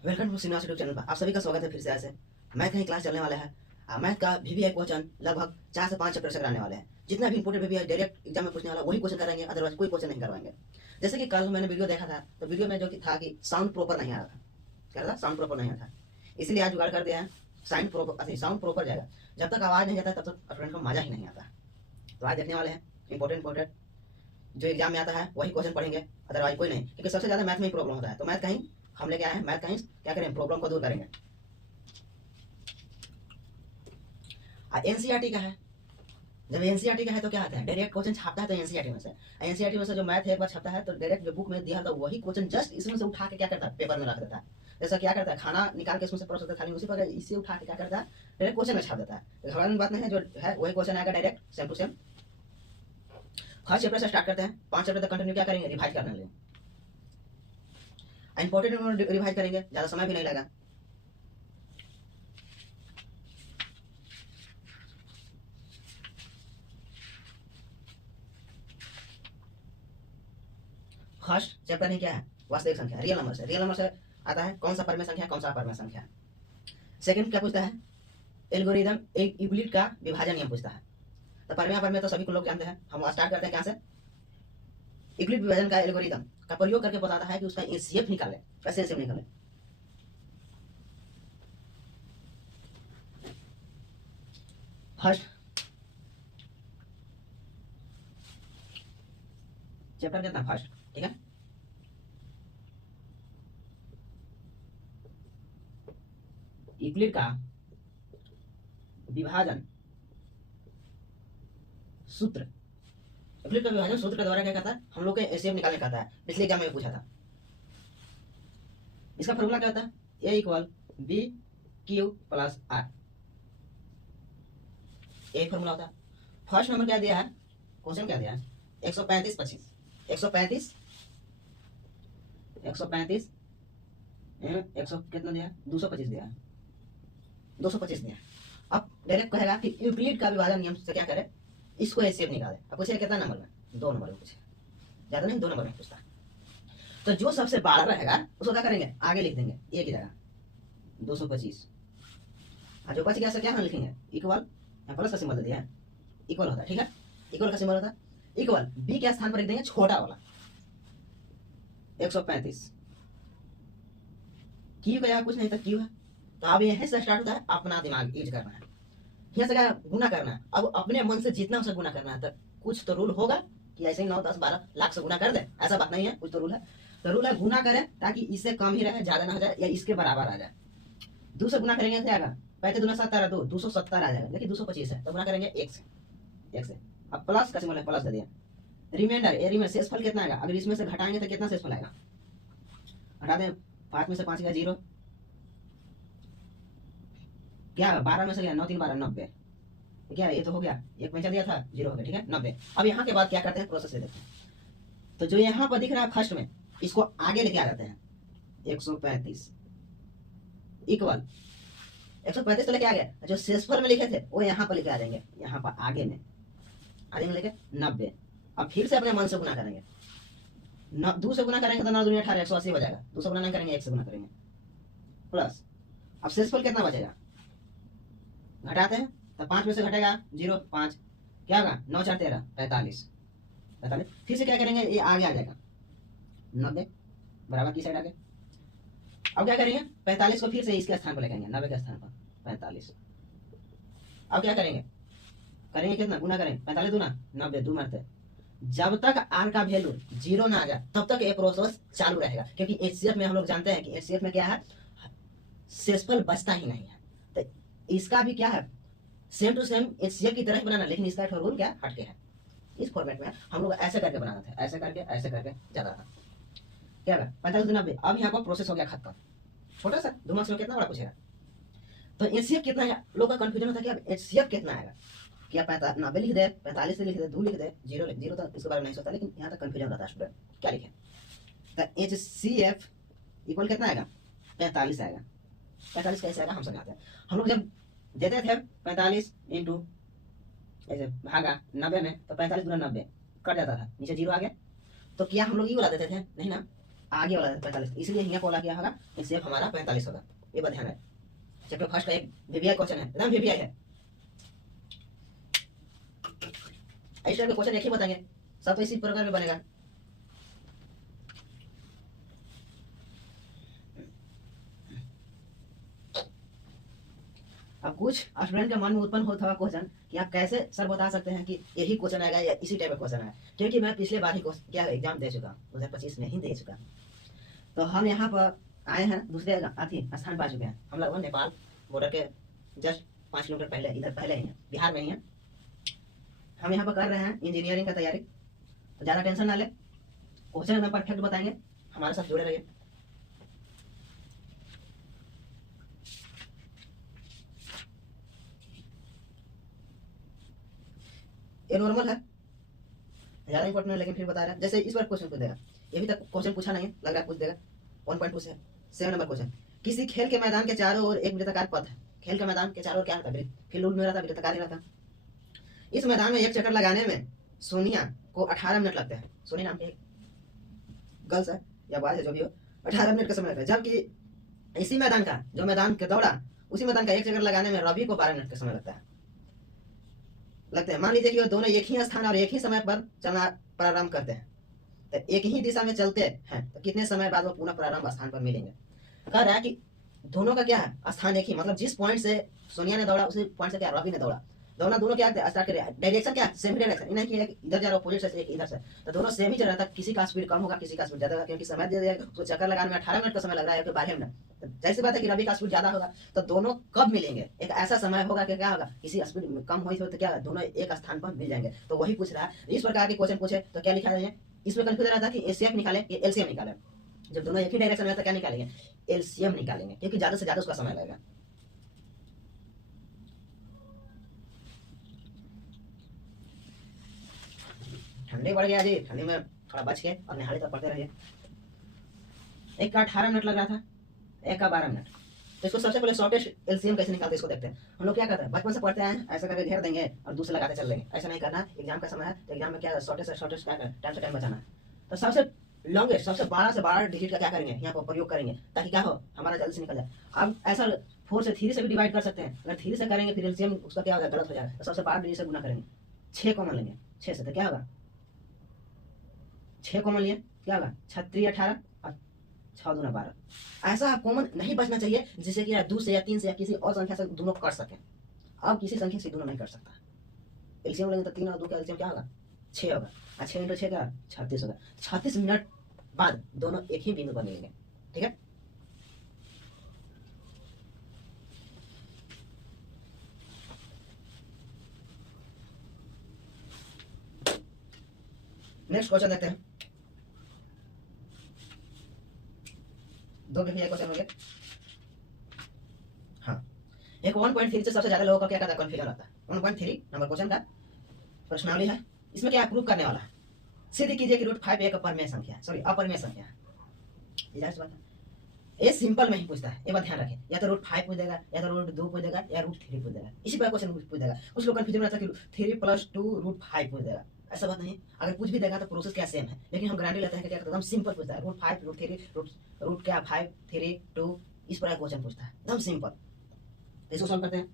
Welcome to Srinivas YouTube channel पर आप सभी का स्वागत है फिर से। ऐसे मैथ की क्लास चलने वाला है। मैथ का VBI क्वेश्चन लगभग 4 से 5 चैप्टर से कराने वाले हैं। जितना भी इंपोर्टेंट VBI डायरेक्ट एग्जाम में पूछने वाला वही क्वेश्चन करेंगे, अदरवाइज कोई क्वेश्चन नहीं करवाएंगे। जैसे कि कल मैंने वीडियो देखा था, तो वीडियो में जो कि था कि साउंड प्रॉपर नहीं आ रहा था। क्या था? साउंड प्रॉपर नहीं आ रहा था, इसलिए आज जुगाड़ कर दिया है। साउंड प्रॉपर जाएगा। जब तक आवाज नहीं जाता तब तक स्टूडेंट को मजा ही नहीं आता। तो आज देखने वाले हैं इंपॉर्टेंट जो एग्जाम में आता है वही क्वेश्चन पढ़ेंगे, अदरवाइज कोई नहीं। क्योंकि सबसे ज्यादा मैथ में ही प्रॉब्लम होता है, तो मैथ कहीं हम लेके आए हैं, मैथ कहीं क्या करें, प्रॉब्लम को दूर करेंगे। एनसीईआरटी का है। जब एनसीईआरटी का है तो क्या आता है, डायरेक्ट क्वेश्चन छापता है तो एनसीईआरटी में से। एनसीईआरटी में से जो मैथ एक बार छपता है तो डायरेक्ट जो बुक में दिया था वही क्वेश्चन जस्ट इसमें से उठा के क्या करता है, पेपर में रख देता है। जैसा क्या करता है, खाना निकाल के इसमें से परोस देता है थाली में, उसी पर इससे उठा के क्या करता है, डायरेक्ट क्वेश्चन में छाप देता है। घबराने की बात नहीं है, जो है वही क्वेश्चन आएगा direct same to same. First chapter से स्टार्ट करते हैं, 5 चैप्टर तक कंटिन्यू क्या करेंगे, रिवाइज करने लगे। इंपॉर्टेंट रिवाइज करेंगे, ज्यादा समय भी नहीं लगा। फर्स्ट चैप्टर में क्या है, वास्तविक संख्या, रियल नंबर से। रियल नंबर से आता है कौन सा परमेय संख्या, कौन सा अपरमेय संख्या। सेकंड क्या पूछता है, एल्गोरिदम यूक्लिड का विभाजन नियम पूछता है। तो परमेय अपरमेय तो सभी को लोग जानते हैं। हम स्टार्ट करते हैं क्या से, यूक्लिड विभाजन का एल्गोरिदम का प्रयोग करके बताता है कि उसका एचसीएफ निकाले। कैसे एचसीएफ निकाले, फर्स्ट चैप्टर कितना, फर्स्ट, ठीक है। यूक्लिड का विभाजन सूत्र, यूक्लिड का विभाजन सूत्र के द्वारा क्या कहता है, हम लोग के एचसीएफ निकालने कहता है। पिछले एग्जाम में पूछा था। इसका फॉर्मूला क्या होता है, A equal B Q plus R, यही फॉर्मूला होता है। फर्स्ट नंबर क्या दिया है, क्वेश्चन क्या दिया है, 135 25, 135 कितना दिया, 225 दिया है, 225 दिया है। अब डायरेक्ट कहेगा कि यूक्लिड का विभाजन नियम से क्या करे, इसको एचसीएफ निकाले। अब पूछे कितना नंबर में, 2 नंबर में पूछे, ज्यादा नहीं 2 नंबर में पूछता है। तो जो सबसे बड़ा रहेगा उसको क्या करेंगे, आगे लिख देंगे ए की जगह 225, और जो बच गया सब क्या हम लिखेंगे, इक्वल, प्लस का सिंबल दिया है, इक्वल होता है, ठीक है। इक्वल का सिंबल होता है, इक्वल बी के स्थान पर लिख देंगे छोटा वाला 135, क्यू का यहाँ कुछ नहीं था, क्यू है। तो अब यहीं से स्टार्ट होता है अपना दिमाग यूज करना है, यहाँ से क्या गुना करना है। अब अपने मन से जितना उसे गुना करना है, तो कुछ तो रूल होगा कि ऐसे ही 9 10 12 लाख से गुना कर दे, ऐसा बात नहीं है, कुछ तो रूल है। तो रूल है गुना करें ताकि इससे कम ही रहे, ज्यादा ना हो जाए या इसके बराबर आ जाए। 2 से गुना करेंगे क्या आएगा, 35 दूना 70 2 270 आ जाएगा, लेकिन 225 है तो गुना करेंगे 1 से। अब प्लस का सिंबल है, प्लस दे दिया। रिमाइंडर, ये रिमाइंडर शेषफल कितना आएगा, अगर इसमें से घटाएंगे तो कितना शेषफल आएगा, हटा दें, 5 में से 5 गया 0, क्या 12 में से गया 9 3 12 90, क्या ये तो हो गया, एक पैंचा दिया था 0 हो गया, ठीक है 90। अब यहाँ के बाद क्या करते हैं, प्रोसेस ले देते हैं। तो जो यहाँ पर दिख रहा है फर्स्ट में, इसको आगे लेके आ जाते हैं, 135 इक्वल 135 तो लेके आ गए, जो शेषफल में लिखे थे वो यहाँ पर लेके आ जाएंगे, यहाँ पर आगे में लेके 90। अब फिर से अपने मन से गुना करेंगे, 2 से गुना करेंगे तो 9 दूनी 18 180 हो जाएगा। 2 से गुना नहीं करेंगे, 1 से गुना करेंगे, प्लस। अब शेषफल कितना बचेगा, घटाते हैं तो 5 में से घटेगा 0 5, क्या होगा 9 4 13 45, फिर से क्या करेंगे, ये आगे आ जाएगा 90 बराबर की साइड आगे। अब क्या करेंगे, 45 को फिर से इसके स्थान पर लेके आएंगे, 90 के स्थान पर 45। अब क्या करेंगे कितना गुना करेंगे, 45 दूना 90 2 मरते, जब तक आर का वैल्यू 0 ना आ जाए तब तक ये प्रोसेस चालू रहेगा। क्योंकि एचसीएफ में हम लोग जानते हैं कि एचसीएफ में क्या है, शेषफल बचता ही नहीं है। तो इसका भी क्या है, सेम टू सेम एचसीएफ की तरह ही बनाना, लेकिन इसका रूल क्या हटके है। इस फॉर्मेट में हम लोग ऐसे करके बनाना था, ऐसे करके ज्यादा था, क्या है 45 गुना 90। अब यहाँ पर प्रोसेस हो गया खत्म, छोटा सा दिमाग से कितना बड़ा पूछेगा। तो एचसीएफ कितना है, लोग का कंफ्यूजन होता है कि अब एचसीएफ कितना आएगा, क्या 90 लिख दे, 45 से लिख दे, 2 लिख दे, 0 तो इसके बारे में नहीं सोचता, लेकिन यहाँ तक कंफ्यूजन रहता है स्टूडेंट, क्या लिखे। तो एचसीएफ इक्वल कितना आएगा, 45 आएगा। 45 कैसे आएगा हम समझाते हैं। हम लोग जब देते थे 45 इंटू ऐसे भागा 90 में, तो 45 गुना 90 कट जाता था, नीचे 0 आ गया, तो क्या हम लोग ये वाला देते थे, नहीं ना, आगे वाला 45, इसलिए यहाँ बोला क्या होगा, एचसीएफ हमारा 45 होगा। ये बात ध्यान है। चैप्टर फर्स्ट का एक वीवीआई क्वेश्चन है, एकदम वीवीआई है। इस टाइप के क्वेश्चन एक ही बताएंगे, सब तो इसी प्रकार में बनेगा। अब कुछ स्टूडेंट के मन में उत्पन्न होता हुआ क्वेश्चन कि आप कैसे सर बता सकते हैं कि यही क्वेश्चन आएगा या इसी टाइप का क्वेश्चन है, क्योंकि मैं पिछले बार ही क्या एग्जाम दे चुका, 2025 में ही दे चुका। तो हम यहाँ पर आए हैं, दूसरे स्थान पर आ चुके हैं। हम लोग नेपाल बॉर्डर के जस्ट 5 किलोमीटर पहले, इधर पहले ही है, बिहार में ही है। हम यहाँ पर कर रहे हैं इंजीनियरिंग का तैयारी। तो ज़्यादा टेंशन ना ले, क्वेश्चन एकदम परफेक्ट बताएंगे, हमारे साथ जुड़े रहिए। ये नॉर्मल है, ज़्यादा इंपॉर्टेंट है, लेकिन फिर बता रहा है। जैसे इस बार क्वेश्चन पूछ देगा, ये भी तक क्वेश्चन पूछा नहीं है, लग रहा है पूछ देगा। 1.2 से 7 नंबर क्वेश्चन। किसी खेल के मैदान के चारों ओर एक वृत्ताकार पथ है। खेल के मैदान के चारों ओर क्या रहता है, फील्ड में रहता, वृत्ताकार ही रहता। इस मैदान में एक चक्कर लगाने में सोनिया को 18 मिनट लगते हैं। सोनिया नाम की गर्ल्स है या बॉय है, जो भी हो, 18 मिनट का समय लगता है। जबकि इसी मैदान का, जो मैदान के दौड़ा, उसी मैदान का एक चक्कर लगाने में रवि को 12 मिनट का समय लगता है। मान लीजिए कि वो दोनों एक ही स्थान और एक ही समय पर चलना प्रारंभ करते हैं, तो एक ही दिशा में चलते हैं, तो कितने समय बाद वो पुनः प्रारंभ स्थान पर मिलेंगे। कह रहा है कि दोनों का क्या है, स्थान एक ही, मतलब जिस पॉइंट से सोनिया ने दौड़ा उसी पॉइंट से क्या रवि ने दौड़ा, दोनों क्या स्टार्ट करे, डायरेक्शन क्या, सेम डायरेक्शन, नहीं कि इधर जा रहा अपोजिट से, एक इधर से, तो दोनों सेम ही चल रहा था। किसी का स्पीड कम होगा, किसी का स्पीड ज्यादा होगा, क्योंकि समय दे दिया तो चक्कर लगाने में 18 मिनट का समय लग रहा है, फिर 12 मिनट। जैसी बात है कि रवि का स्पीड ज्यादा होगा, तो दोनों कब मिलेंगे, एक ऐसा समय होगा कि क्या होगा, किसी स्पीड कम हुई तो क्या दोनों एक स्थान पर मिल जाएंगे। तो वही पूछ रहा है। इस प्रकार के क्वेश्चन पूछे तो क्या लिखा है, इसमें कंफ्यूजन रहा था कि एचसीएफ निकाले कि एलसीएम निकाले। जब दोनों एक ही डायरेक्शन में तो क्या निकालेंगे, एलसीएम निकालेंगे, क्योंकि ज्यादा से ज्यादा उसका समय लगेगा। ठंडी बढ़ गया जी, ठंडी में थोड़ा बच के और निहारी तो पढ़ते रहिए। एक का 18 मिनट लग रहा था, एक का 12 मिनट। तो इसको सबसे पहले शॉर्टेस्ट एलसीएम कैसे निकालते हैं, इसको देखते हैं। हम लोग क्या करते हैं, बचपन से पढ़ते हैं, ऐसा करके घेर देंगे और दूसरे लगाते चल देंगे। ऐसा नहीं करना, एग्जाम का समय है तो एग्जाम में क्या शॉर्टेस्ट क्या है, टाइम से टाइम बचाना है। तो सबसे लॉन्गेस्ट, सबसे 12 से 12 डिजिट का क्या करेंगे, यहाँ पर प्रयोग करेंगे, ताकि क्या हो, हमारा जल्दी से निकल जाए। अब ऐसा 4 से 3 से भी डिवाइड कर सकते हैं। अगर 3 से करेंगे फिर एलसीएम उसका क्या होगा, गलत हो जाएगा। तो सबसे 12 डिजिट से गुना करेंगे, 6 कॉमन लेंगे, 6 से तो क्या होगा, 6 कॉमन लिए क्या होगा, 36 18 और 6 दूना 12। ऐसा कॉमन नहीं बचना चाहिए जिससे कि 2 से या 3 से या किसी और संख्या से दोनों कर सकें। अब किसी संख्या से दोनों नहीं कर सकता। एलसीएम लेंगे तो 3 और 2 का एलसीएम क्या होगा, 6 होगा, और 6 × 6 क्या, 36 होगा। 36 मिनट बाद दोनों एक ही बिंदु पर मिलेंगे। ठीक है, नेक्स्ट क्वेश्चन देखते हैं। 2 क्वेश्चन हो गए। हाँ, एक 1.3 से सबसे ज्यादा लोगों का क्या कहता है, कन्फ्यूजन रहता है। 1.3 नंबर क्वेश्चन का प्रश्नावली है। इसमें क्या प्रूव करने वाला है, सिद्ध कीजिए कि √5 एक अपरिमेय संख्या है, सॉरी अपरिमेय संख्या है। ये सिंपल में ही पूछता है, ये बात ध्यान रखें। या तो √5 पूछ देगा, या तो √2 पूछ देगा, या √3 पूछ देगा। इसी पर क्वेश्चन पूछ देगा। कुछ लोग कंफ्यूजन रहता है कि 3 + 2 √5 पूछ देगा। ऐसा बात नहीं, अगर पूछ भी देगा तो प्रोसेस क्या सेम है, लेकिन हम गारंटी लेते हैं कि क्या एकदम सिंपल पूछता है। √5 √3 रूट क्या 5 3 2, इस पर क्वेश्चन पूछता है, एकदम सिंपल। इसको सॉल्व करते हैं।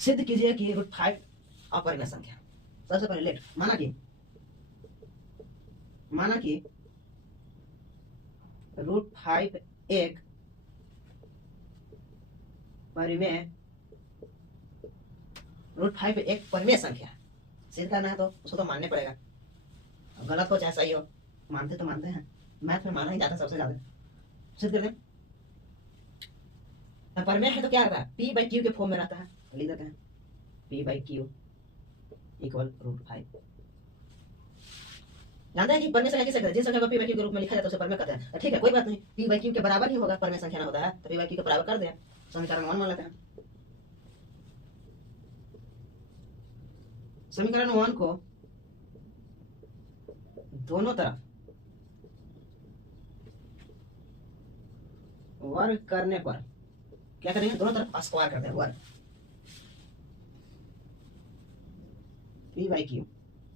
सिद्ध कीजिए कि √5 अपरिमेय संख्या। सबसे पहले लेट माना कि √5 एक परिमेय, √5 एक परिमेय संख्या है। सिद्ध करना है तो उसको तो मानने पड़ेगा, गलत हो चाहे सही हो, मानते तो मानते हैं। मैथ में माना ही जाता है सबसे ज्यादा। सिद्ध कर दें। परिमेय है तो क्या रहता है, P/Q के फॉर्म में रहता है। लिख देते हैं P/Q = √5। जानते हैं कि परिमेय संख्या किसे कहते हैं, जिस संख्या को P/Q के रूप में लिखा जाता है उसे परिमेय कहते हैं। तो ठीक है, कोई बात नहीं, P/Q के बराबर ही होगा, परिमेय संख्या ना होता है तो P/Q के बराबर कर दें, समीकरण 1 मान लेते हैं। समीकरण 1 को दोनों तरफ वर्ग करने पर क्या करेंगे, दोनों तरफ स्क्वायर करते हैं, वर्ग p/q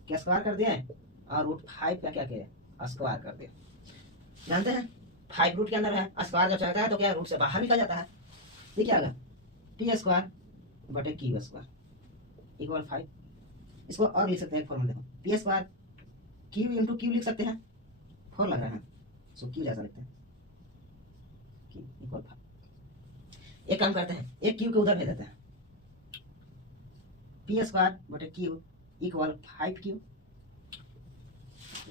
क्या स्क्वायर कर दिया है, और √5 का क्या किया, स्क्वायर कर दिया। जानते हैं 5 रूट के अंदर है, स्क्वायर जब चलता है तो क्या रूट से बाहर निकल जाता है। ये क्या होगा, p² / q² इक्वल 5। इसको और लिख सकते हैं फॉर्मूला, देखो p² q × q लिख सकते हैं, 4 लग रहा है सो q जैसा लिखते हैं, q इक्वल 5। एक काम करते हैं, एक q को उधर भेज देते हैं, p² / q इक्वल 5q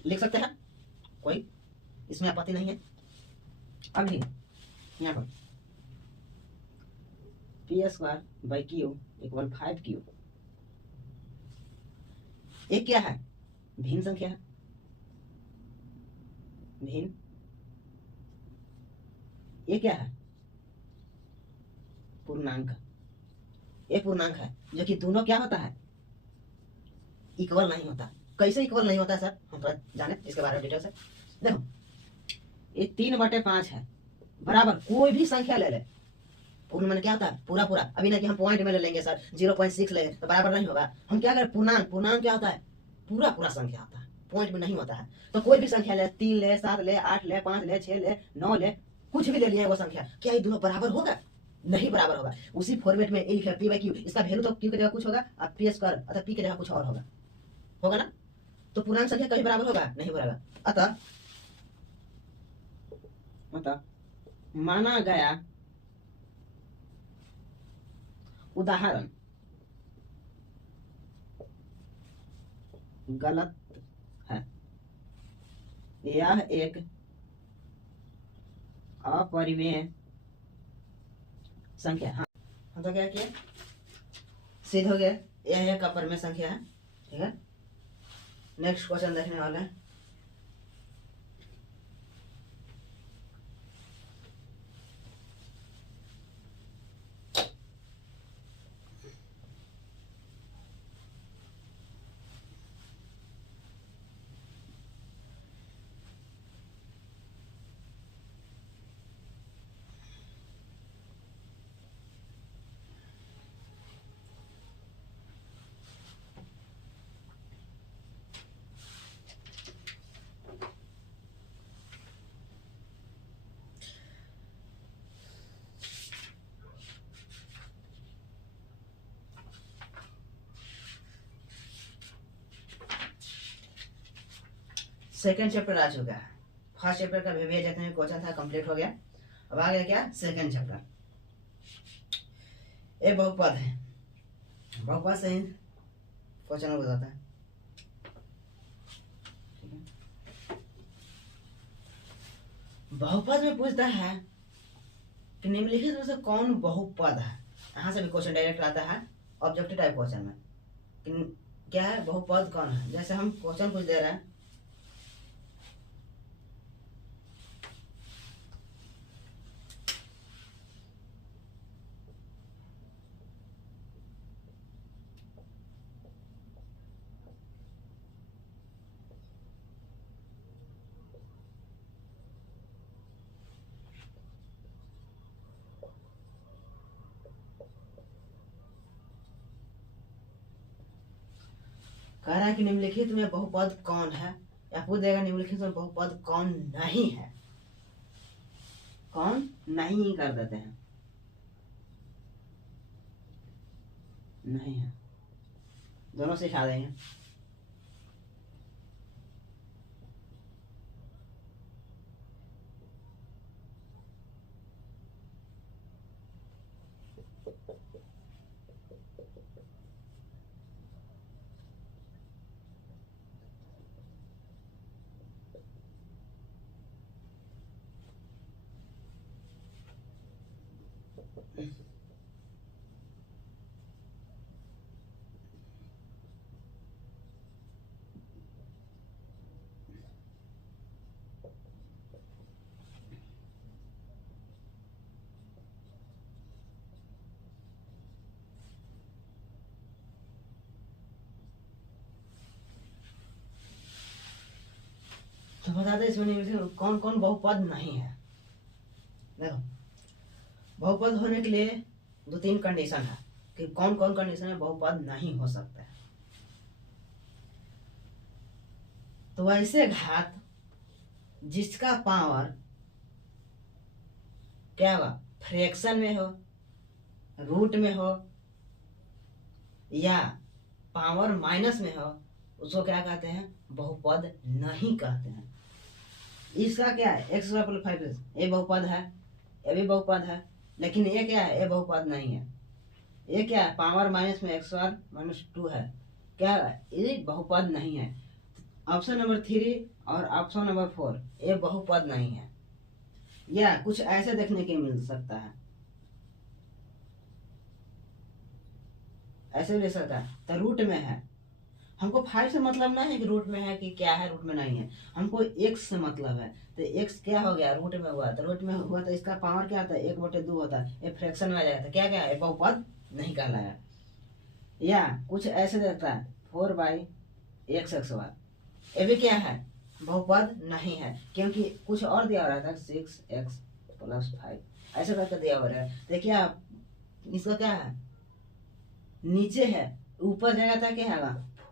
लिख सकते हैं, कोई इसमें आपत्ति नहीं है। अब ठीक है, यहाँ पर p² / q इक्वल 5q एक क्या है, भिन्न संख्या है, भिन्न। ये क्या है, पूर्णांक। एक पूर्णांक है जो कि दोनों क्या होता है, इक्वल नहीं होता। कैसे इक्वल नहीं होता है सर, हम थोड़ा जाने इसके बारे में डिटेल से। देखो ये 3/5 है, बराबर कोई भी संख्या ले ले, पूर्ण में क्या होता है, पूरा पूरा। अभी ना कि हम पॉइंट में ले लेंगे सर, 0.6 ले तो बराबर नहीं होगा। हम क्या करें, पूर्णांक। पूर्णांक क्या होता है, पूरा पूरा संख्या होता है, पॉइंट में नहीं होता है। तो कोई भी संख्या ले, 3 ले, 7 ले, 8 ले, 5 ले, 6 ले, 9 ले, कुछ भी ले लिया है वो संख्या, क्या ये दोनों बराबर होगा, नहीं बराबर होगा। उसी फॉर्मेट में लिखा p/q, इसका वैल्यू तो q की जगह कुछ होगा और p² अर्थात p की जगह कुछ और होगा, होगा ना। तो पूर्णांक संख्या कभी बराबर होगा, नहीं बराबर। अतः माना गया उदाहरण गलत है, यह एक अपरिमेय संख्या। हाँ तो क्या किया, सिद्ध हो गया यह एक अपरिमेय संख्या है, ठीक है। नेक्स्ट क्वेश्चन देखने वाले हैं। सेकेंड चैप्टर आ चुका है। फर्स्ट चैप्टर का विवेक जितने भी क्वेश्चन था कंप्लीट हो गया। अब आ गया क्या, सेकेंड चैप्टर। एक बहुपद है, बहुपद से ही क्वेश्चन बताता है। बहुपद में पूछता है कि निम्नलिखित में से कौन बहुपद है। यहाँ से भी क्वेश्चन डायरेक्ट आता है ऑब्जेक्टिव टाइप क्वेश्चन में कि क्या है, बहुपद कौन है। जैसे हम क्वेश्चन कुछ दे रहे हैं, कह रहा है कि निम्नलिखित में बहुपद कौन है, या पूछ देगा निम्नलिखित में बहुपद कौन नहीं है। कौन नहीं कर देते हैं, नहीं है, दोनों सिखा देंगे। तो बता दे इसमें कौन कौन बहुपद नहीं है। देखो बहुपद होने के लिए 2-3 कंडीशन है कि कौन कौन कंडीशन में बहुपद नहीं हो सकता है। तो ऐसे घात जिसका पावर क्या होगा, फ्रैक्शन में हो, रूट में हो या पावर माइनस में हो, उसको क्या कहते हैं, बहुपद नहीं कहते हैं। इसका क्या है, एक्स स्क्वायर प्लस 5 ये बहुपद है, ये भी बहुपद है, लेकिन ये क्या है, ये बहुपद नहीं है। ये क्या है, पावर माइनस में एक्स स्क्वायर माइनस 2 है, क्या है, ये बहुपद नहीं है। ऑप्शन नंबर 3 और ऑप्शन नंबर 4 ये बहुपद नहीं है। या कुछ ऐसे देखने के मिल सकता है, ऐसे ले सकता है। तो रूट में है, हमको 5 से मतलब नहीं है कि रूट में है कि क्या है, रूट में नहीं है, हमको x से मतलब है। तो x क्या हो गया, रूट में हुआ, तो रूट में हुआ तो इसका पावर क्या होता है, 1/2 होता है, ये फ्रैक्शन में आ जाएगा। तो क्या क्या है, बहुपद नहीं कहलाया। या कुछ ऐसे देखता है 4/x(y), ये भी क्या है, बहुपद नहीं है, क्योंकि कुछ और दिया हो रहा था 6x + 5 ऐसे करके दिया हो रहा है। देखिए आप इसका क्या है, नीचे है, ऊपर जाएगा था क्या है,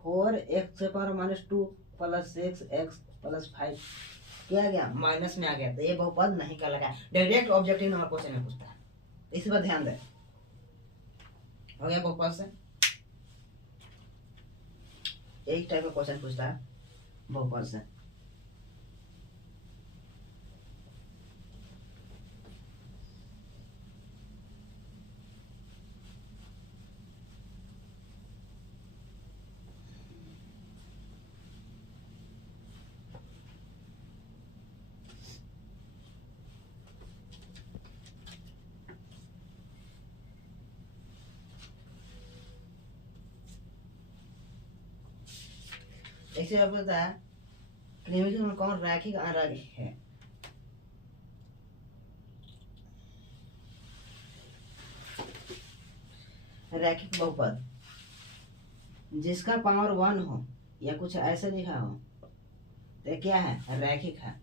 4x⁻² + 6x + 5 क्या गया, माइनस में आ गया। तो ये बहुपद नहीं कहलाएगा। डायरेक्ट ऑब्जेक्टिव नंबर क्वेश्चन में पूछता है, इस पर ध्यान दे। हो गया बहुपद से, एक टाइप का क्वेश्चन पूछता है बहुपद से। ऐसे आप बताया क्रिमिनल में कौन रैखिक अरैखिक है। रैखिक बहुपद जिसका पावर 1 हो या कुछ ऐसा लिखा हो तो क्या है, रैखिक है।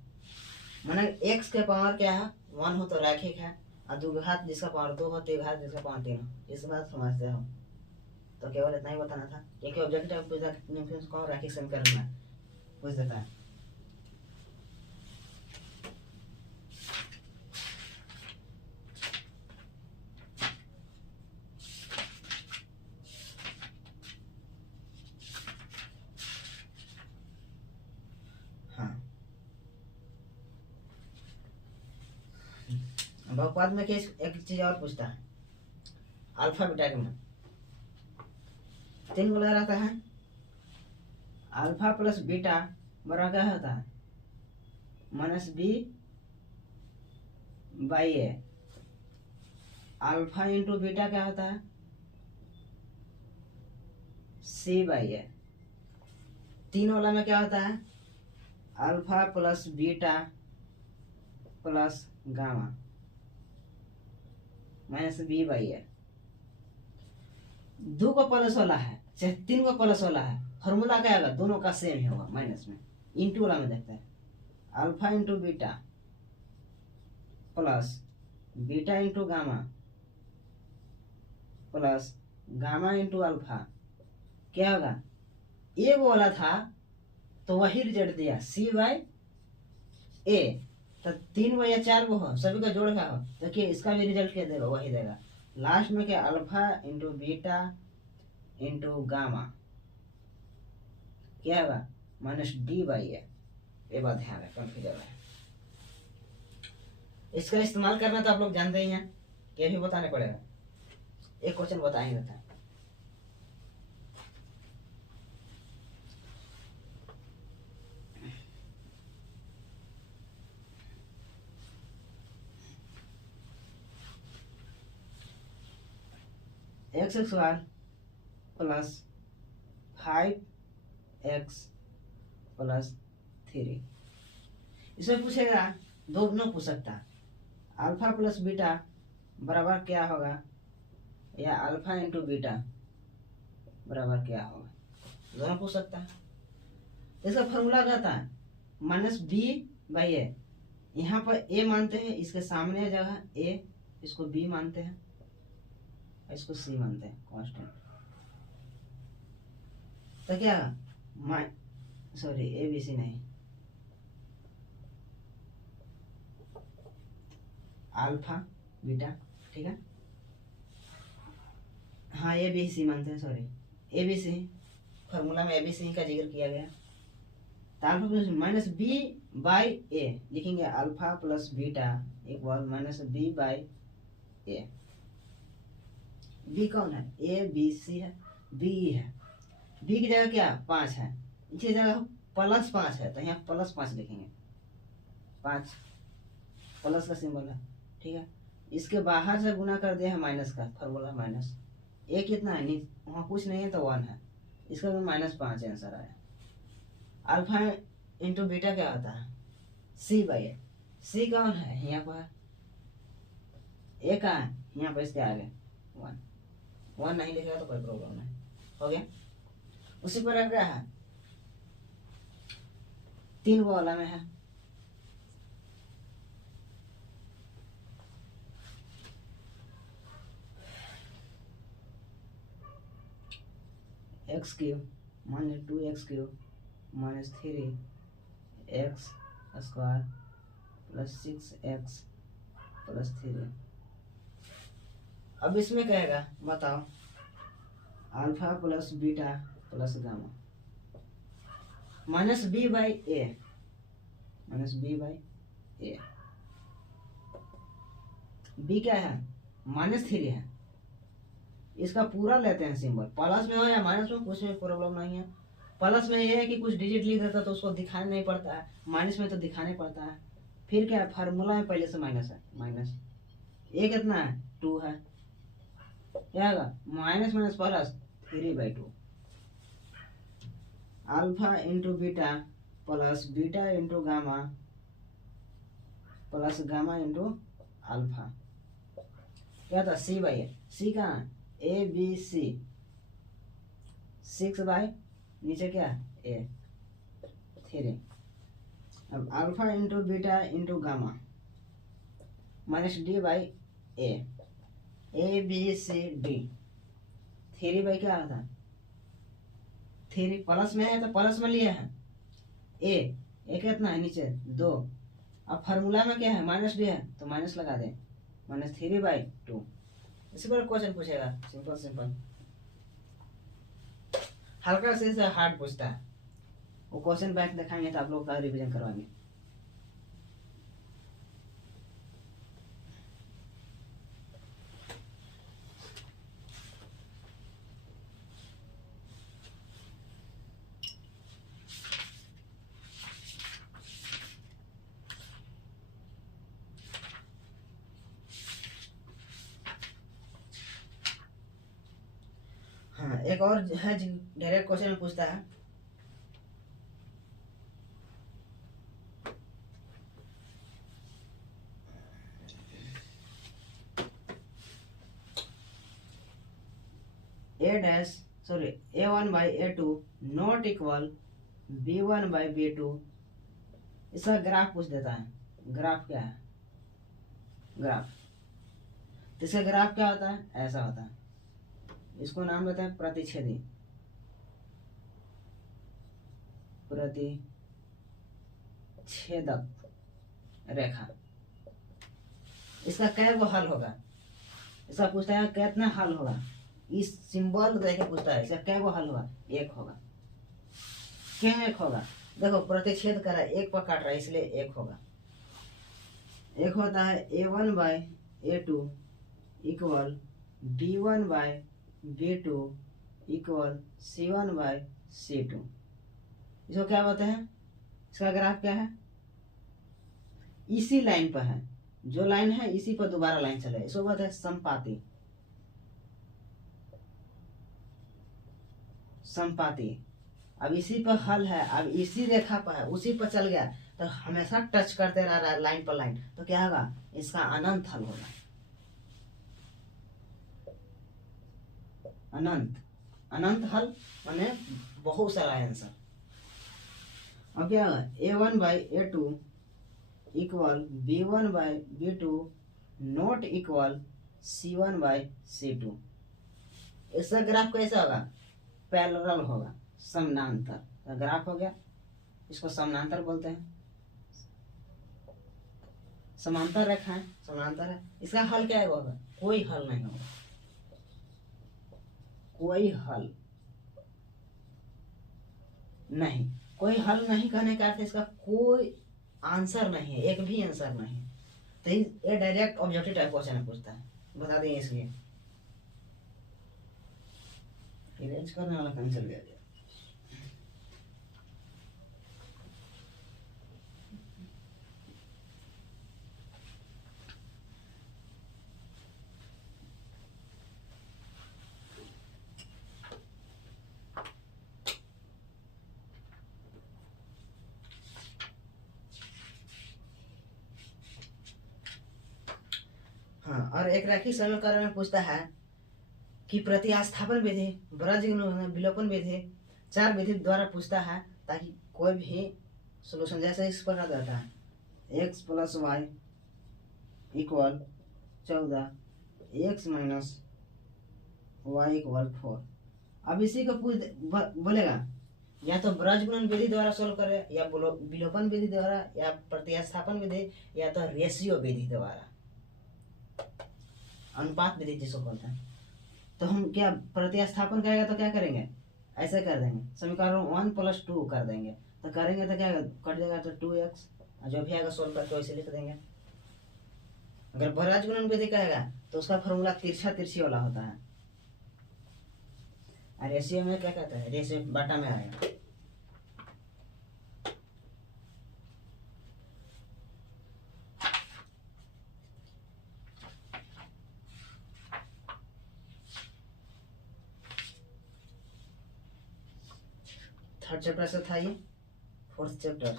माने x के पावर क्या है, 1 हो तो रैखिक है, और द्विघात जिसका पावर 2 हो, त्रिघात जिसका पावर 3 हो। इस बात समझते हो, तो केवल इतना ही बताना था, क्योंकि ऑब्जेक्टिव पूछा कौन रैखिक समीकरण में पूछ देता है। हाँ बहुपद में केस एक चीज और पूछता है, अल्फा बीटा के में 3 बोला रहता है, अल्फा प्लस बीटा बराबर क्या होता है, -b/a। अल्फा इंटू बीटा क्या होता है, c/a। 3 वाला में क्या होता है, alpha plus beta plus gamma -b/a। 2 को प्लस वाला है चाहे 3 को प्लस वाला है, फॉर्मूला क्या होगा, दोनों का सेम ही होगा, माइनस में। इंटू वाला में देखते हैं, alpha into beta plus beta into gamma plus gamma into alpha क्या होगा, ए वो वाला था तो वही रिजल्ट दिया c/a। तो 3 या 4 वो हो, सभी का जोड़ का हो, तो क्या इसका भी रिजल्ट क्या देगा, वही देगा। लास्ट में क्या, alpha into beta into gamma क्या होगा, -d/a। ये बात ध्यान रखें, कंफ्यूजन है। इसका इस्तेमाल करना तो आप लोग जानते ही हैं, ये भी बताने पड़ेगा। एक क्वेश्चन बताएंगे था, x² + 5x + 3। इसमें पूछेगा, दोनों पूछ सकता, अल्फा प्लस बीटा बराबर क्या होगा, या अल्फा इंटू बीटा बराबर क्या होगा, दोनों पूछ सकता है। इसका फॉर्मूला कहता है माइनस बी बाई ए, यहाँ पर ए मानते हैं, इसके सामने जगह ए, इसको बी मानते हैं, इसको सी मानते हैं कांस्टेंट। तो क्या सॉरी ए बी सी नहीं, अल्फा बीटा, ठीक है। हाँ ए बी सी मानते हैं, sorry A B C, formula में ए बी सी का जिक्र किया गया। तो alpha plus minus B by A लिखेंगे, alpha plus beta equal minus B by A. B कौन है? ए बी सी है, बी है, बी की जगह क्या 5 है, इसी जगह प्लस 5 है, तो यहाँ प्लस 5 लिखेंगे, 5 प्लस का सिंबल है, ठीक है। इसके बाहर से गुना कर दिया है माइनस का, फॉर्मूला माइनस ए कितना है, नहीं वहाँ कुछ नहीं है तो 1 है, इसका भी -5 आंसर आया। अल्फा इंटू बीटा क्या होता है? सी बाई ए। सी कौन है? यहाँ पर ए का है, यहाँ पर इसके आगे 1 नहीं लिखेगा तो कोई प्रॉब्लम नहीं, हो गया। उसी पर क्या है, 3 वाला में है, x cube minus 2x cube minus 3x square plus 6x plus 3। अब इसमें कहेगा बताओ, alpha plus beta plus gamma minus B by a, minus B by A. B क्या है? -3 है, इसका पूरा लेते हैं सिंबल, प्लस में हो या माइनस में कुछ में प्रॉब्लम नहीं है। प्लस में ये है कि कुछ डिजिट लिख देता तो उसको दिखाने नहीं पड़ता है, माइनस में तो दिखाने पड़ता है। फिर क्या है, फार्मूला में पहले से माइनस है, माइनस ए कितना है 2 है, क्या होगा minus minus plus 3/2, alpha into beta plus beta into gamma plus gamma into alpha, क्या था सी बाई ए। सी कहाँ है? ए बी सी, 6 बाई नीचे क्या ए 3। अब alpha into beta into gamma minus d by A B c d, 3 by क्या आता है 3, प्लस में है तो प्लस में लिया है, ए कितना है नीचे 2। अब फार्मूला में क्या है माइनस डी है तो माइनस लगा दे, -3/2। इसी पर क्वेश्चन पूछेगा, सिंपल सिंपल, हल्का से हार्ड पूछता है, वो क्वेश्चन बैंक दिखाएंगे तो आप लोग का रिवीजन करवाएंगे। हाँ एक और है डायरेक्ट क्वेश्चन में पूछता है, A1/A2 नॉट इक्वल B1/B2, इसका ग्राफ पूछ देता है। ग्राफ क्या है? ग्राफ, तो इसका ग्राफ क्या होता है? ऐसा होता है, इसको नाम देते हैं प्रतिच्छेदी, प्रतिच्छेदक रेखा। इसका कै गो हल होगा? इसका पूछता है कितना हल होगा, इस सिंबल देख के पूछता है इसका कै गो हल होगा? 1 होगा। क्यों 1 होगा? देखो प्रतिच्छेद कर रहा है, 1 पर काट रहा है इसलिए 1 होगा। 1 होता है A1/A2 equal B1/B2 equal C1/C2। इसको क्या बोलते हैं? इसका ग्राफ क्या है? इसी लाइन पर है, जो लाइन है इसी पर दोबारा लाइन चले, इसको बोलते हैं संपाती। संपाती, अब इसी पर हल है, अब इसी रेखा पर है, उसी पर चल गया तो हमेशा टच करते रह रहा है लाइन पर लाइन, तो क्या होगा? इसका अनंत हल होगा। अनंत, अनंत हल माने बहुत सारा आंसर। अब क्या होगा, A1/A2 equal B1/B2 not equal C1/C2। इसका ग्राफ कैसा होगा, पैरेलल होगा, समानांतर ग्राफ हो गया, इसको समानांतर बोलते हैं। समांतर रेखा है, समांतर है। इसका हल क्या होगा, कोई हल नहीं होगा, कोई हल नहीं। कोई हल नहीं कहने का अर्थ इसका कोई आंसर नहीं है, एक भी आंसर नहीं है। तो ये डायरेक्ट ऑब्जेक्टिव टाइप क्वेश्चन पूछता है, बता देंगे इसलिए। इरेंज करने वाला कहीं चल गया। हाँ, और एक रैखिक समीकरण में पूछता है कि प्रतिस्थापन विधि, ब्रजविलोपन विलोपन विधि, चार विधि द्वारा पूछता है, ताकि कोई भी सोल्यूशन जैसे इस प्रकार रहता है, x + y = 14, x - y = 4। अब इसी को बोलेगा या तो ब्रजगुणन विधि द्वारा सोल्व करे, या विलोपन विधि द्वारा, या प्रतिस्थापन विधि, या तो रेशियो विधि द्वारा, अनुपात विधि जिसको बोलते हैं। तो हम क्या प्रतिस्थापन करेगा तो क्या करेंगे, ऐसे कर देंगे, समीकरण 1 + 2 कर देंगे। तो करेंगे तो क्या कट जाएगा, तो 2x, जो भी आएगा सोल्व करके वैसे लिख देंगे। अगर ब्रजगुणन विधि कहेगा तो उसका फॉर्मूला तिरछा तिरछी वाला होता है। और रेशियो में क्या कहता है, रेशियो बाटा में आएगा। थर्ड चैप्टर से था ये, फोर्थ चैप्टर।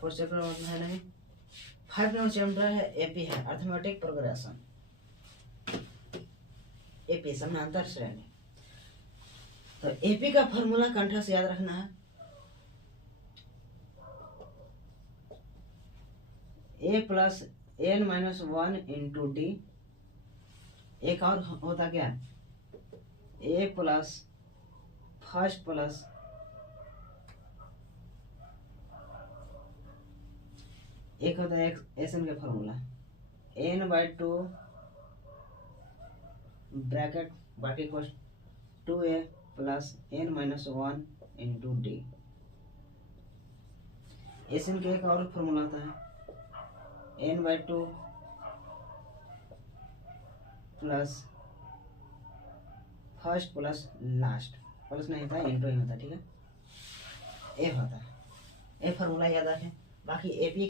फोर्थ चैप्टर है नहीं। 5 नंबर चैप्टर है, एपी है, अर्थमेटिक प्रोग्रेशन, एपी समानांतर श्रेणी। तो एपी का फॉर्मूला कंठा से याद रखना है, a + n - 1 × d। एक और होता क्या, a + फर्स्ट प्लस एक होता है एसएन का फॉर्मूला, n/2 ब्रैकेट बाकी को 2a + n - 1 × d। एसएन का एक और फॉर्मूला होता है n/2 plus first plus last, plus नहीं होता, इंटू ही होता है, ठीक है। ए होता है, ए फॉर्मूला याद रखें। बाकी एपी